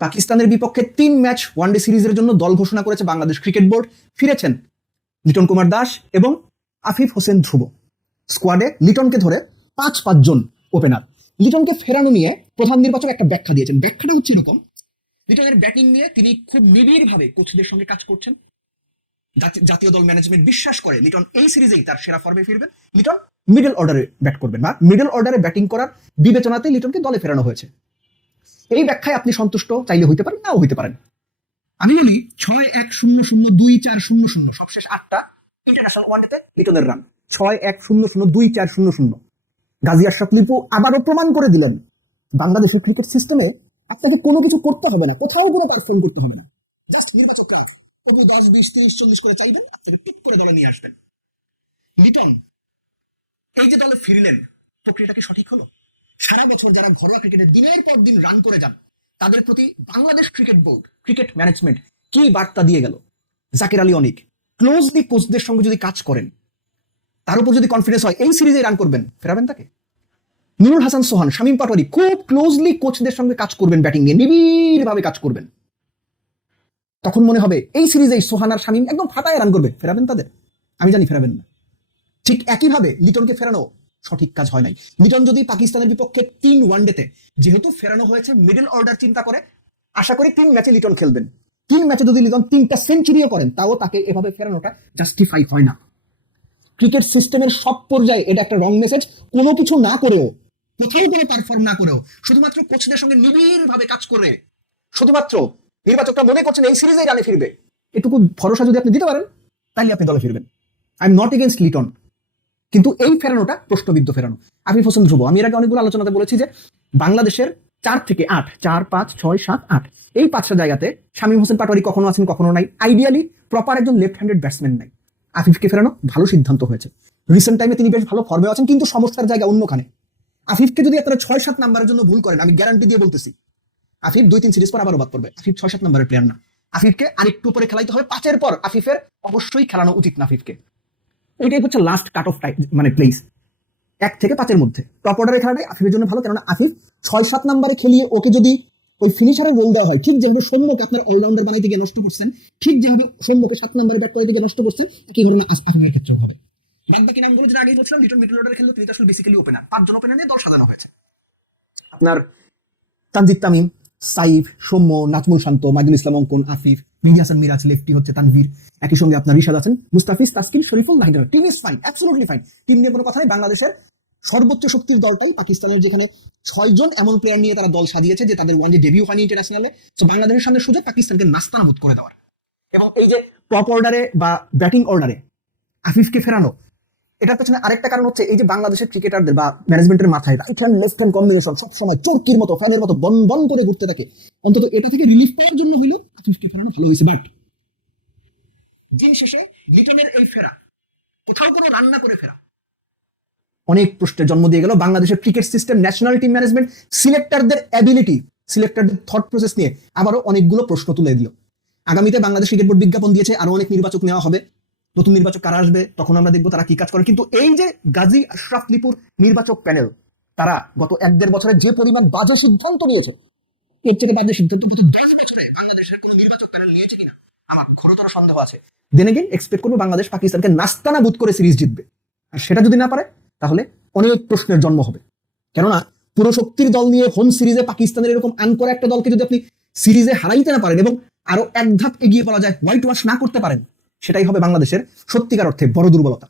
পাকিস্তানের বিপক্ষে 3 match one day সিরিজের জন্য দল ঘোষণা করেছে বাংলাদেশ ক্রিকেট বোর্ড। ফিরেছেন লিটন কুমার দাস এবং আফিফ হোসেন ধ্রুব। স্কোয়াডে লিটনকে ধরে 5 জন ওপেনার। লিটনকে ফেরানো নিয়ে প্রধান নির্বাচক একটা ব্যাখ্যা দিয়েছেন। ব্যাখ্যাটা হচ্ছে এরকম: লিটনের ব্যাটিং নিয়ে তিনি খুব নিবিড়ভাবে কোচদের সঙ্গে কাজ করছেন। জাতীয় দল ম্যানেজমেন্ট বিশ্বাস করে লিটন এই সিরিজেই তার সেরা ফর্মে ফিরবেন। লিটন মিডল অর্ডারে ব্যাট করবেন বা মিডল অর্ডারে ব্যাটিং করার বিবেচনাতে লিটনকে দলে ফেরানো হয়েছে। এই ব্যাখ্যায় আপনি সন্তুষ্ট চাইলে হইতে পারেন, নাও হইতে পারেন। আমি বলি 6-1-0-0-2-4-0-0 সবশেষ 8টা ইন্টারন্যাশনাল ওয়ানডেতে লিটনের রান 6-1-0-0-2-4-0-0। গাজী আশরাফ লিপু আবারও প্রমাণ করে দিলেন বাংলাদেশের ক্রিকেট সিস্টেমে আপনাকে কোনো কিছু করতে হবে না, কোথাও কোনো পারফর্ম করতে হবে না। জাস্ট নির্বাচকরা 10-20-30-40 করে চাইবেন, আপনাকে পিক করে দলে নিয়ে আসবেন। লিটন এই যে দলে ফিরলেন, প্রক্রিয়াটা কি সঠিক হলো? সারা বছর যারা ঘরোয়া ক্রিকেটে দিনের পর দিন রান করে যান, তাদের প্রতি Bangladesh cricket board, cricket management কি বার্তা দিয়ে গেল? জাকির আলী অনিক ক্লোজলি কোচদের সঙ্গে যদি কাজ করেন, তার উপর যদি কনফিডেন্স হয় এই সিরিজে রান করবেন, ফেরাবেন তাকে। নুরুল হাসান সোহান, শামীম পাটোয়ারি খুব ক্লোজলি কোচদের সঙ্গে কাজ করবেন, ব্যাটিং নিয়ে নিবিড় ভাবে কাজ করবেন। তখন মনে হবে এই সিরিজেই সোহান আর শামীম একদম ফাটায় রান করবে, ফেরাবেন তাদের? আমি জানি ফেরাবেন না। ঠিক একইভাবে লিটনকে ফেরানো সঠিক কাজ হয় নাই। লিটন যদি পাকিস্তানের বিপক্ষে 3 ওয়ানডেতে, যেহেতু ফেরানো হয়েছে মিডল অর্ডার চিন্তা করে, আশা করি 3 ম্যাচে লিটন খেলবেন। 3 ম্যাচে যদি লিটন 3টা সেঞ্চুরিও করেন, তাও তাকে এভাবে ফেরানোটা জাস্টিফাই হয় না। ক্রিকেট সিস্টেমের সব পর্যায়ে এটা একটা রং মেসেজ। কোনো কিছু না করেও, কোথাও কোনো পারফর্ম না করেও, শুধুমাত্র কোচদের সঙ্গে নিবিড় ভাবে কাজ করে, শুধুমাত্র নির্বাচকরা মনে করছেন এই সিরিজেই রানে ফিরবে, এটুকু ভরসা যদি আপনি দিতে পারেন, তাহলে আপনি দলে ফিরবেন। I am not against Liton, কিন্তু এই ফেরানোটা প্রশ্নবিদ্ধ ফেরানো। আফিফ হোসেন ধ্রুব, আমি এর আগে অনেকগুলো আলোচনাতে বলেছি যে বাংলাদেশের 4 থেকে 8, 4, 5, 6, 7, 8 এই 5টা জায়গাতে শামীম হোসেন পাটোয়ারি কখনো আছেন, কখনো নাই। আইডিয়ালি প্রপার একজন লেফট হ্যান্ডেড ব্যাটসম্যান নাই। আফিফকে ফেরানো ভালো সিদ্ধান্ত হয়েছে। রিসেন্ট টাইমে তিনি বেশ ভালো ফর্মে আছেন, কিন্তু সমস্যার জায়গা অন্যখানে। আফিফকে যদি আপনারা 6-7 নাম্বারের জন্য ভুল করেন, আমি গ্যারান্টি দিয়ে বলতেছি আফিফ 2-3 সিরিজ পর আবারও বাদ পড়বে। আফিফ 6-7 নাম্বারের প্লেয়ার না। আফিফকে আরেকটু পরে খেলাইতে হবে। 5-এর পর আফিফের অবশ্যই খেলানো উচিত না আফিফকে। এটাই হচ্ছে লাস্ট কাট অফ টাইম, মানে প্লেস 1 থেকে 5-এর মধ্যে। টপ অর্ডারে খেলাটাই আফিফের জন্য ভালো, কেননা আফিফ 6-7 নাম্বারে খেলিয়ে ওকে যদি ওই ফিনিশারের রোল দেওয়া হয়, ঠিক যেভাবে সৌম্যকে আপনার অলরাউন্ডার বানাইতে গিয়ে নষ্ট করছেন, ঠিক যেভাবে সৌম্যকে 7 নাম্বারে ব্যাট করাইতে গিয়ে নষ্ট করছেন, কি ঘটনা আফিফের ক্ষেত্রে হবে। বাকি নামগুলো যেটা আগেই বলছিলাম, লিটন মিডল অর্ডারে খেললে তিনি আসলে বেসিক্যালি ওপেনার। 5 জন ওপেনার নিয়ে দল সাজানো হয়েছে। আপনার তানজিদ তামিম, সাইফ, সৌম্য, নাজমুল শান্ত, মাইদুল ইসলাম অঙ্কন, আফিফ, মেহেদী হাসান মিরাজ, লেফটি হচ্ছে তানভীর, একই সঙ্গে আপনার রিশাদ আছেন, Mustafiz, Taskin, Shoriful, Nahid. Team is fine, absolutely fine. Team নিয়ে কোনো কথা নেই। বাংলাদেশের সর্বোচ্চ শক্তির দলটাই পাকিস্তানের, যেখানে 6 জন এমন প্লেয়ার নিয়ে তারা দল সাজিয়েছে যে তাদের ওয়ানডে ডেবিউ হয়নি ইন্টারন্যাশনালে। তো বাংলাদেশের সামনে সুযোগ পাকিস্তানকে নাস্তানাবুদ করে দেওয়ার। এবং এই যে টপ অর্ডারে বা ব্যাটিং অর্ডারে আফিফকে ফেরানো, এটার পেছনে আরেকটা কারণ হচ্ছে এই যে বাংলাদেশের ক্রিকেটারদের বা ম্যানেজমেন্টের মাথায় right hand left hand combination সবসময় চরকির মতো, ফ্যানের মতো বন বন করে ঘুরতে থাকে। অন্তত এটা থেকে রিলিফ পাওয়ার জন্য হইলো আফিফকে ফেরানো ভালো হয়েছে। বাট দিন শেষে লিটনের এই ফেরা, কোথাও কোনো রান্না করে ফেরা, অনেক প্রশ্নের জন্ম দিয়ে গেল। বাংলাদেশের cricket system, national team management, সিলেক্টরদের অ্যাবিলিটি, সিলেক্টরদের থট প্রসেস নিয়ে আবারও অনেকগুলো প্রশ্ন তুলে দিল। আগামীতে বাংলাদেশ ক্রিকেট বোর্ড বিজ্ঞাপন দিয়েছে আরো অনেক নির্বাচক নেওয়া হবে। নতুন নির্বাচক কারা আসবে তখন আমরা দেখবো তারা কি কাজ করে। কিন্তু এই যে গাজী আশরাফ লিপুর নির্বাচক প্যানেল, তারা গত 1-1.5 বছরে যে পরিমাণ বাজে সিদ্ধান্ত নিয়েছে, এর থেকে বাজে সিদ্ধান্ত গত 10 বছরে বাংলাদেশের কোনো নির্বাচক প্যানেল নিয়েছে কিনা আমার ঘোরতর সন্দেহ আছে। দেন এগেইন এক্সপেক্ট করবো বাংলাদেশ পাকিস্তানকে নাস্তানাবুদ করে সিরিজ জিতবে। আর সেটা যদি না পারে, তাহলে অনেক প্রশ্নের জন্ম হবে। কেননা পুরো শক্তির দল নিয়ে হোম সিরিজে পাকিস্তানের এরকম আনকরা একটা দলকে যদি আপনি সিরিজে হারাইতে না পারেন এবং আরো এক ধাপ এগিয়ে বলা যায় হোয়াইট ওয়াশ না করতে পারেন, সেটাই হবে বাংলাদেশের সত্যিকার অর্থে বড় দুর্বলতা।